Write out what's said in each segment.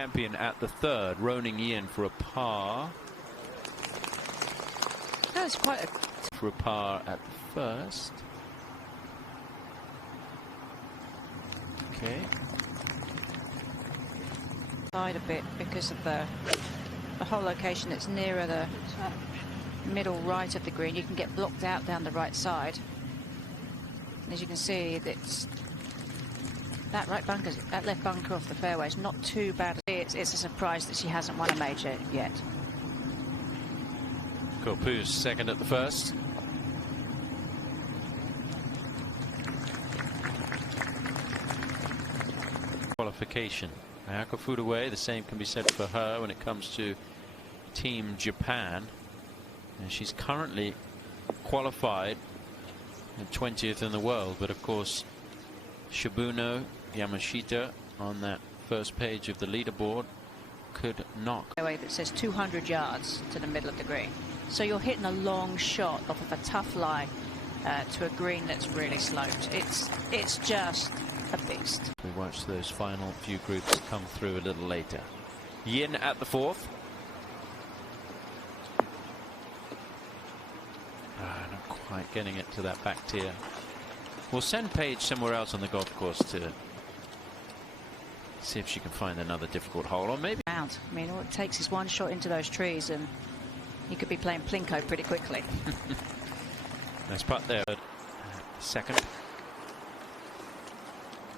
champion at the third, Roning Ian for a par. That was quite a... For a par at the first. Okay. Side a bit because of the whole location that's nearer the middle right of the green. You can get blocked out down the right side. And as you can see, it's that left bunker off the fairway is not too bad. It's a surprise that she hasn't won a major yet. Corpus second at the first. Qualification. Ayako Fudaway, the same can be said for her when it comes to Team Japan. And she's currently qualified and 20th in the world. But of course, Shibuno Yamashita on that first page of the leaderboard could knock. That says 200 yards to the middle of the green. So you're hitting a long shot off of a tough lie to a green that's really sloped. It's just a beast. We watch those final few groups come through a little later. Yin at the fourth. Not quite getting it to that back tier. We'll send Paige somewhere else on the golf course to see if she can find another difficult hole, or maybe. I mean, all it takes is one shot into those trees and you could be playing Plinko pretty quickly. Nice putt there. Second.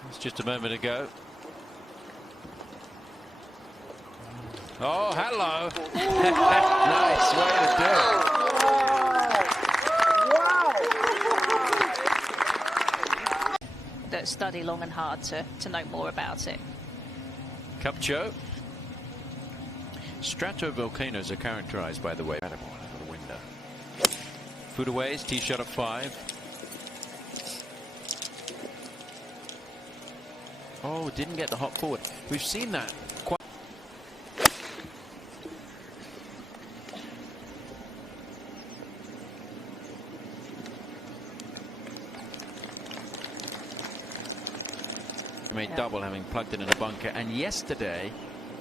It's just a moment ago. Oh, hello. Nice way to do it. That study long and hard to know more about it. Cupcho. Stratovolcanoes are characterized by the way. Incredible over the window. Fudaway's tee shot at 5. Oh, didn't get the hop forward. We've seen that quite. Made double having plugged it in a bunker, and yesterday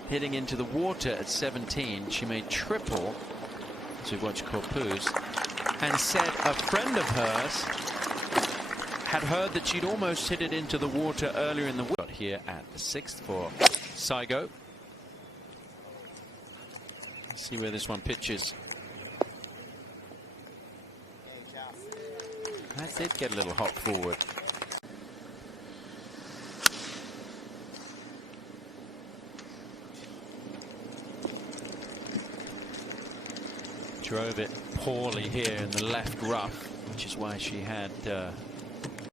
hitting into the water at 17 she made triple as we watch Corpus, and said a friend of hers had heard that she'd almost hit it into the water earlier in the week. Here at the 6th for Saigo. Let's see where this one pitches. That did get a little hop forward. Drove it poorly here in the left rough, which is why she had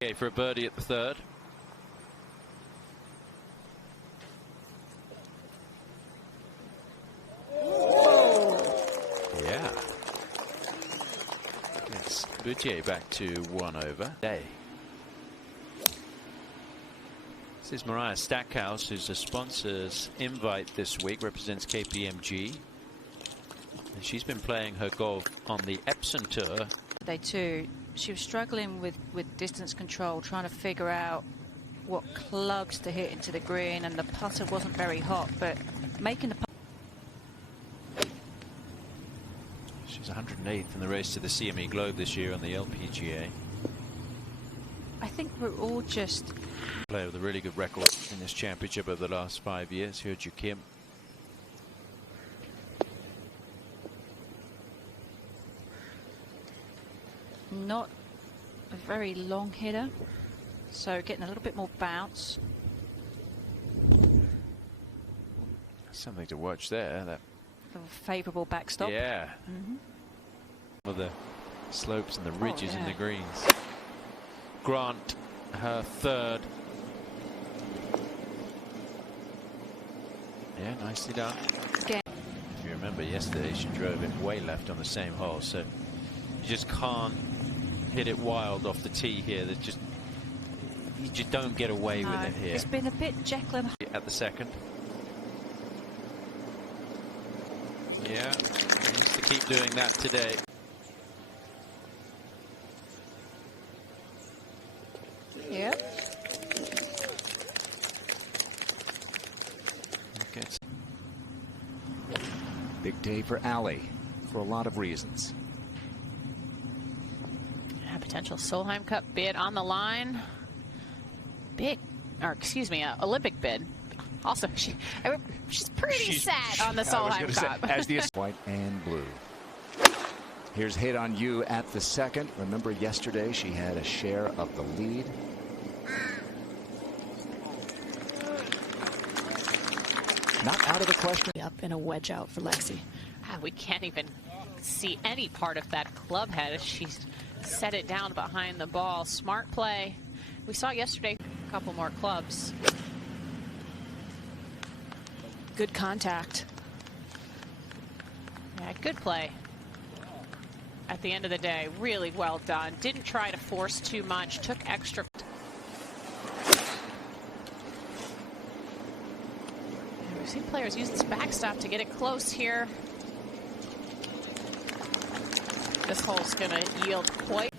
okay for a birdie at the third. Yeah. Gets Boutier back to 1 over. Day. This is Mariah Stackhouse, who's a sponsor's invite this week, represents KPMG. And she's been playing her golf on the Epsom Tour. Day 2, she was struggling with distance control, trying to figure out what clubs to hit into the green, and the putter wasn't very hot, but making the putt. She's 108th in the race to the CME Globe this year on the LPGA. I think we're all just... Player with a really good record in this championship over the last 5 years. Hyunju Kim. Not a very long hitter, so getting a little bit more bounce. Something to watch there. That favourable backstop. Yeah. For the slopes and the ridges and the greens. Grant, her third. Yeah, nicely done. Again. If you remember yesterday, she drove it way left on the same hole, so you just can't hit it wild off the tee here. That just, you just don't get away with it here. It's been a bit Jekyll and at the second. Yeah, needs to keep doing that today. Yep. Gets Big day for Allie for a lot of reasons. A potential Solheim Cup bid on the line. Olympic bid. Also, she's pretty set on the Solheim Cup. As the white and blue. Here's Hit on You at the second. Remember yesterday she had a share of the lead. Not out of the question. Up in a wedge out for Lexi. We can't even see any part of that club head as she's set it down behind the ball. Smart play. We saw yesterday a couple more clubs. Good contact. Yeah, good play. At the end of the day, really well done. Didn't try to force too much, took extra. And we've seen players use this backstop to get it close here. This hole's going to yield quite.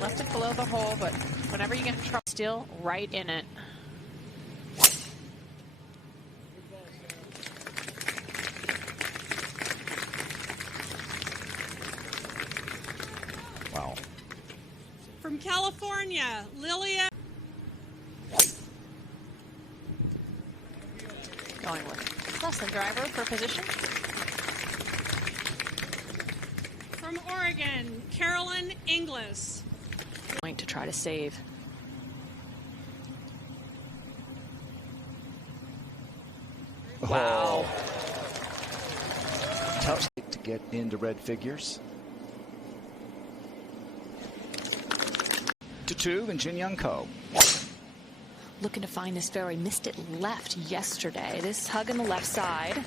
Left it below the hole, but whenever you get in trouble, still right in it. Wow. From California, Lilia. Going with less than driver for position. From Oregon, Carolyn Inglis. Going to try to save. Wow. Tough to get into red figures. To 2 and Jin Young Ko. Looking to find this fairway. Missed it left yesterday. This hug on the left side.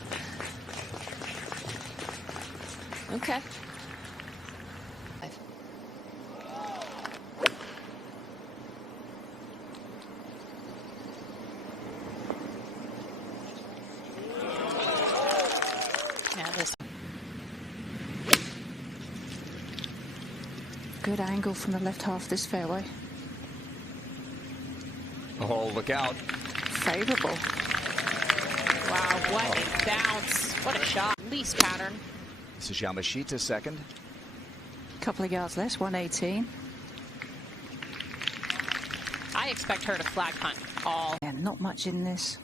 Okay. Good angle from the left half of this fairway. Oh, look out. Favorable. Wow, what a bounce. What a shot. Least pattern. This is Yamashita second. Couple of yards less, 118. I expect her to flag hunt all. And not much in this.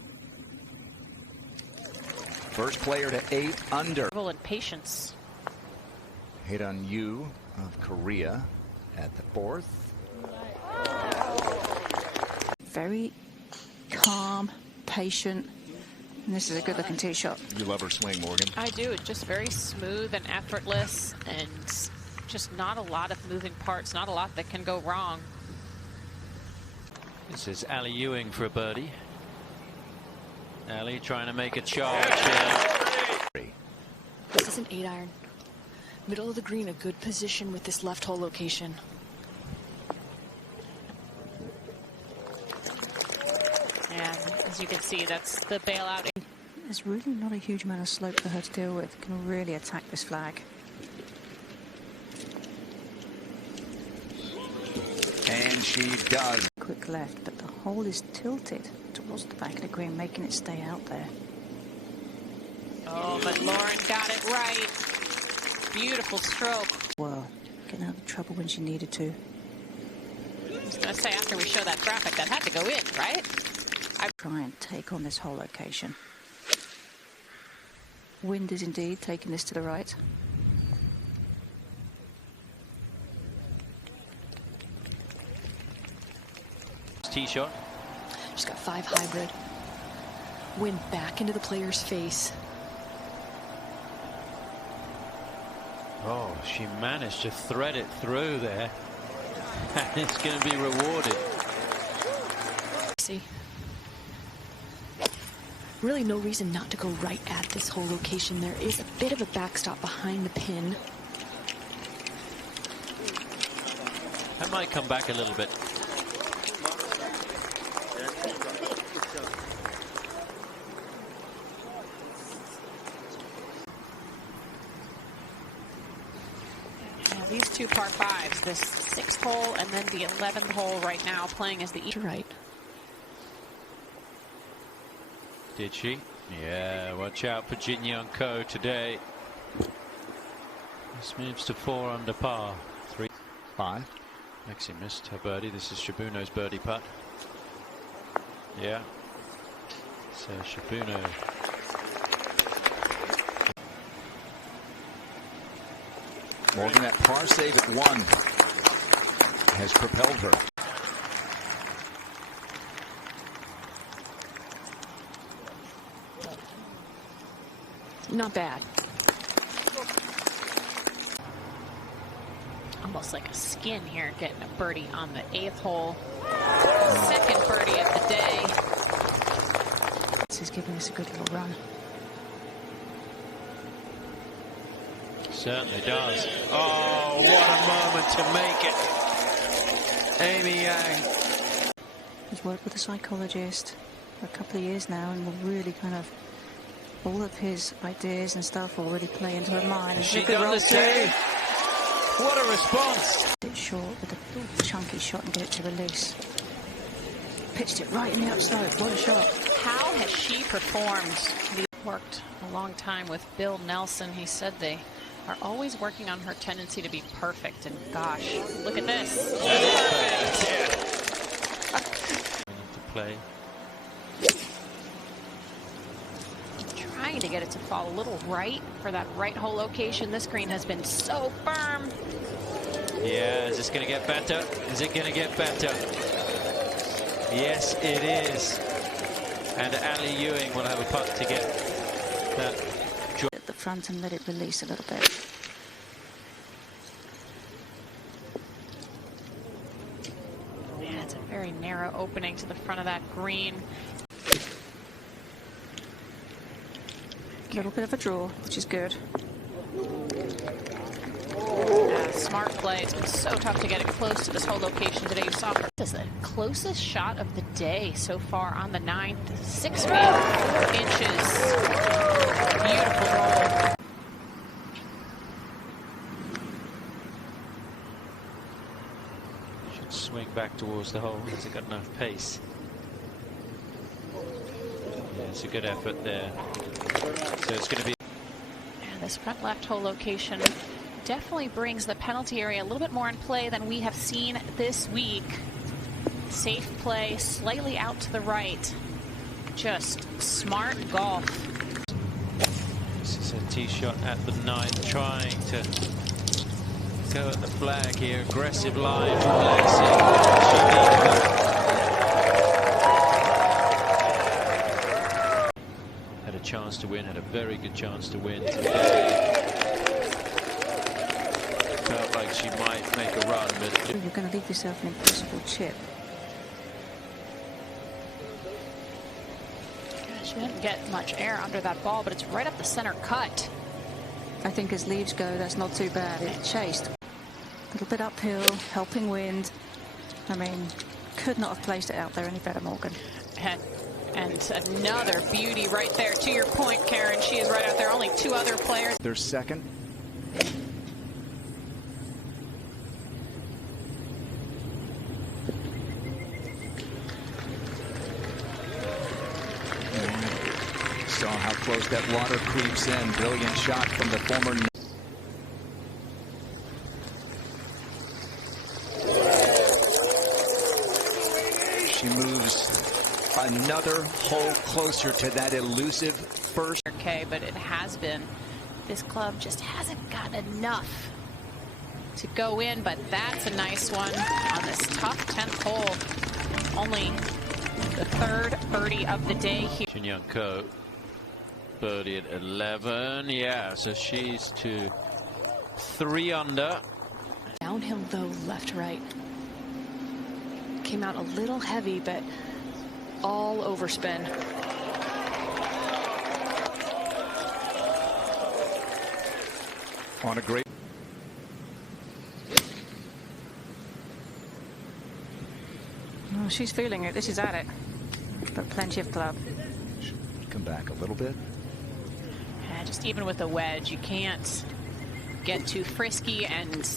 First player to 8 under. And patience. Hit on You of Korea at the 4th. Very calm, patient. And this is a good looking tee shot. You love her swing, Morgan. I do. It's just very smooth and effortless and just not a lot of moving parts, not a lot that can go wrong. This is Ali Ewing for a birdie. Ali trying to make a charge here. This is an 8-iron. Middle of the green, a good position with this left hole location. And as you can see, that's the bailout. There's really not a huge amount of slope for her to deal with. Can really attack this flag. And she does. Quick left, but the hole is tilted towards the back of the green, making it stay out there. Oh, but Lauren got it right. Beautiful stroke. Well, getting out of trouble when she needed to. I was going to say, after we show that graphic, that had to go in, right? Try and take on this whole location. Wind is indeed taking this to the right. Tee shot. She's got 5 hybrid. Wind back into the player's face. Oh, she managed to thread it through there. And it's going to be rewarded. See? Really no reason not to go right at this whole location. There is a bit of a backstop behind the pin. That might come back a little bit. Yeah, these 2 par 5s. This 6th hole and then the 11th hole right now playing as the Right. Did she? Yeah, watch out for Jin Young Ko today. This moves to 4 under par. 3. 5. Lexi missed her birdie. This is Shibuno's birdie putt. Yeah. So Shibuno. Morgan, that par save at 1 has propelled her. Not bad. almost like a skin here, getting a birdie on the 8th hole. Second birdie of the day. This is giving us a good little run. Certainly does. Oh, what a moment to make it. Amy Yang. He's worked with a psychologist for a couple of years now, and will really kind of, all of his ideas and stuff will really play into her mind. She done the same. What a response. Bit short with a chunky shot and get it to release. Pitched it right in the upslope. What a shot. How has she performed? He worked a long time with Bill Nelson. He said they are always working on her tendency to be perfect. And gosh, look at this. To play. Trying to get it to fall a little right for that right hole location. This green has been so firm. Yeah, is this going to get better? Is it going to get better? Yes, it is. And Ali Ewing will have a putt to get that. At the front and let it release a little bit. Yeah, it's a very narrow opening to the front of that green. A little bit of a draw, which is good. Smart play. It's been so tough to get it close to this whole location today. You saw her. This is the closest shot of the day so far on the 9th. 6 feet, 4 inches. Beautiful roll. Should swing back towards the hole. Has it got enough pace? Yeah, it's a good effort there. So it's going to be. And this front left hole location definitely brings the penalty area a little bit more in play than we have seen this week. Safe play, slightly out to the right. Just smart golf. This is a tee shot at the 9th, trying to go at the flag here. Aggressive line from Lexi. She needs that. Had a chance to win, had a very good chance to win today. Felt like she might make a run, but You're going to leave yourself an impossible chip. She didn't get much air under that ball, but it's right up the center cut. I think as leaves go, that's not too bad. It chased. A little bit uphill, helping wind. I mean, could not have placed it out there any better, Morgan. And another beauty right there. To your point, Karen, she is right out there. Only 2 other players. Their second. Saw how close that water creeps in. Brilliant shot from the former. She moves another hole closer to that elusive first. Okay, but it has been. This club just hasn't gotten enough to go in, but that's a nice one on this tough 10th hole. Only the 3rd birdie of the day here. Jin Young Ko birdie at 11. Yeah, so she's to 3 under. Downhill though, left, right. Came out a little heavy, but all overspin. On a great. Oh, she's feeling it. This is at it. But plenty of club. Come back a little bit. Yeah, just even with a wedge, you can't get too frisky and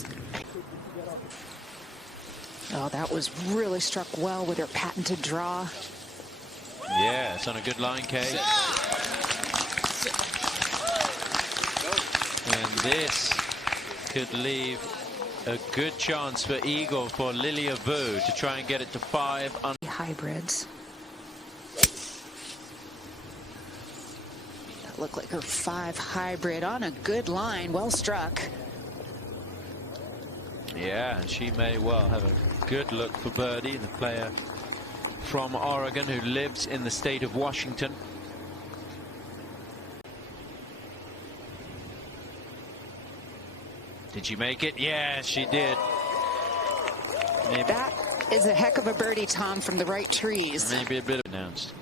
Oh, that was really struck well with her patented draw. Yeah, it's on a good line, Kate. And this could leave a good chance for eagle for Lilia Vu to try and get it to 5 under. Hybrids. That looked like her 5 hybrid on a good line, well struck. Yeah, and she may well have a good look for birdie, the player from Oregon who lives in the state of Washington. Did she make it? Yeah, she did. Maybe, that is a heck of a birdie, Tom, from the right trees. maybe a bit announced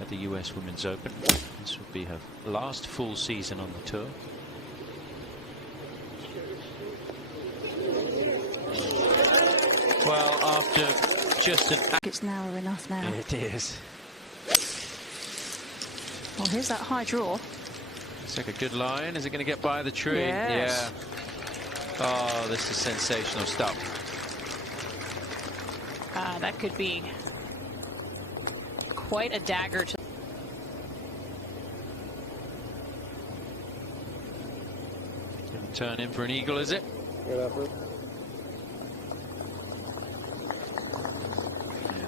at the US Women's Open. This would be her last full season on the tour. Well, after just an... It's narrow enough now. It is. Well, here's that high draw. It's like a good line. Is it going to get by the tree? Yes. Yeah. Oh, this is sensational stuff. That could be quite a dagger to. Gonna turn in for an eagle, is it? Yeah,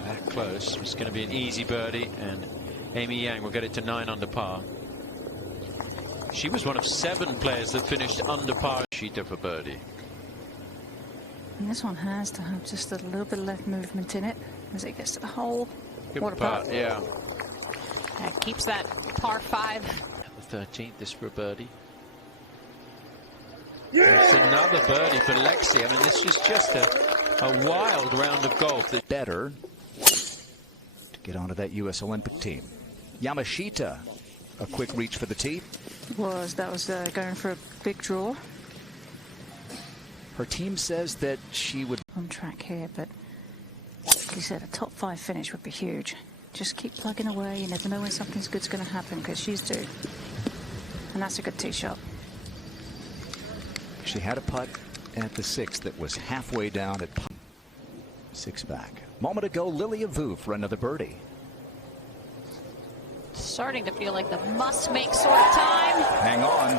that close. It's going to be an easy birdie, and Amy Yang will get it to 9 under par. She was one of 7 players that finished under par. Sheeter for birdie. And this one has to have just a little bit of left movement in it as it gets to the hole. Good What a putt, putt. yeah. That keeps that par 5. The 13th is for a birdie. It's another birdie for Lexi. I mean, this is just a wild round of golf. Better to get onto that U.S. Olympic team. Yamashita, a quick reach for the tee. That was going for a big draw. Her team says that she would On track here, but like you said, a top 5 finish would be huge. Just keep plugging away. You never know when something's good's going to happen, because she's due. And that's a good tee shot. She had a putt at the 6th that was halfway down at 6 back. Moment ago, Lilia Vu for another birdie. Starting to feel like the must-make sort of time. Hang on.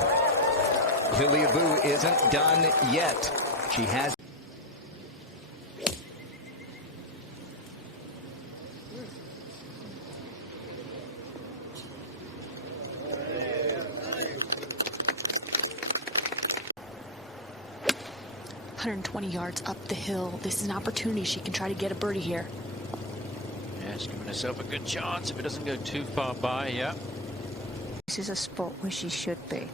Lilia Vu isn't done yet. She has. $120 yards up the hill. This is an opportunity. She can try to get a birdie here. Yeah, she's giving herself a good chance if it doesn't go too far by. Yeah. This is a spot where she should be.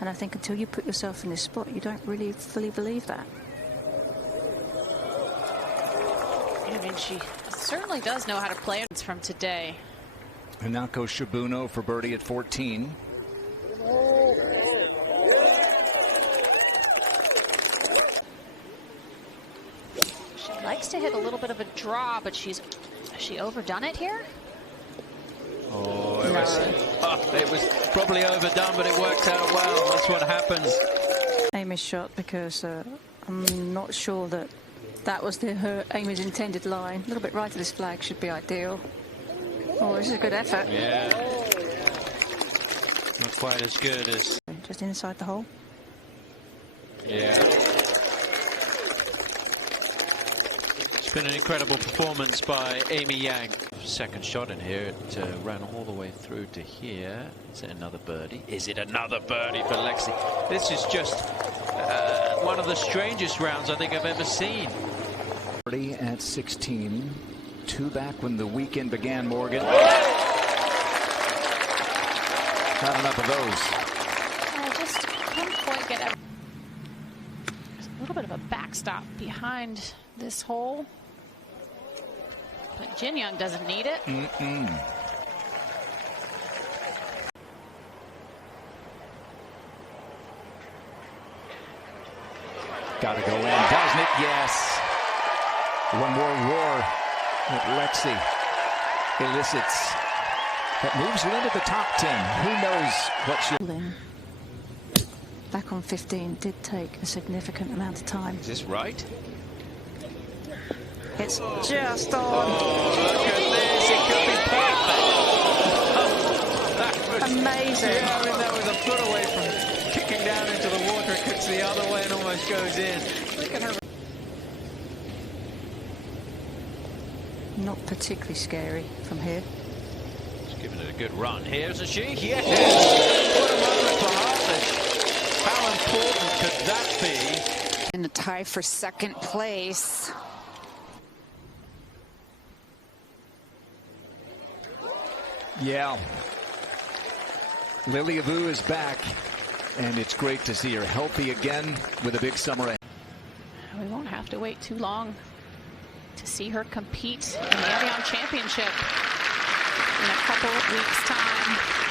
And I think until you put yourself in this spot, you don't really fully believe that. I mean, she certainly does know how to play it from today. Hinako Shibuno for birdie at 14. She likes to hit a little bit of a draw, but has she overdone it here? Oh, it was probably overdone, but it worked out well. That's what happens. Amy's shot, because I'm not sure that was her Amy's intended line. A little bit right of this flag should be ideal. Oh, this is a good effort. Yeah. Not quite as good as. Just inside the hole. Yeah. It's been an incredible performance by Amy Yang. Second shot in here. It ran all the way through to here. Is it another birdie? Is it another birdie for Lexi? This is just one of the strangest rounds I think I've ever seen. Birdie at 16. 2 back when the weekend began, Morgan. Not enough of those. I just couldn't quite get a little bit of a backstop behind this hole. But Jin Young doesn't need it. Gotta go in, doesn't it? Yes. One more roar that Lexi elicits. That moves her into the top 10. Who knows what she... Back on 15 did take a significant amount of time. Is this right? It's just on. Oh, look at this. It could be perfect. That was amazing. Yeah, I mean, that was a foot away from kicking down into the water. It kicks the other way and almost goes in. Look at her. Not particularly scary from here. She's giving it a good run. Here's a she. Yes! What a moment for Hartley. How important could that be? In the tie for second place. Yeah. Lilia Vu is back, and it's great to see her healthy again with a big summer ahead. We won't have to wait too long to see her compete in the Evian Championship in a couple weeks' time.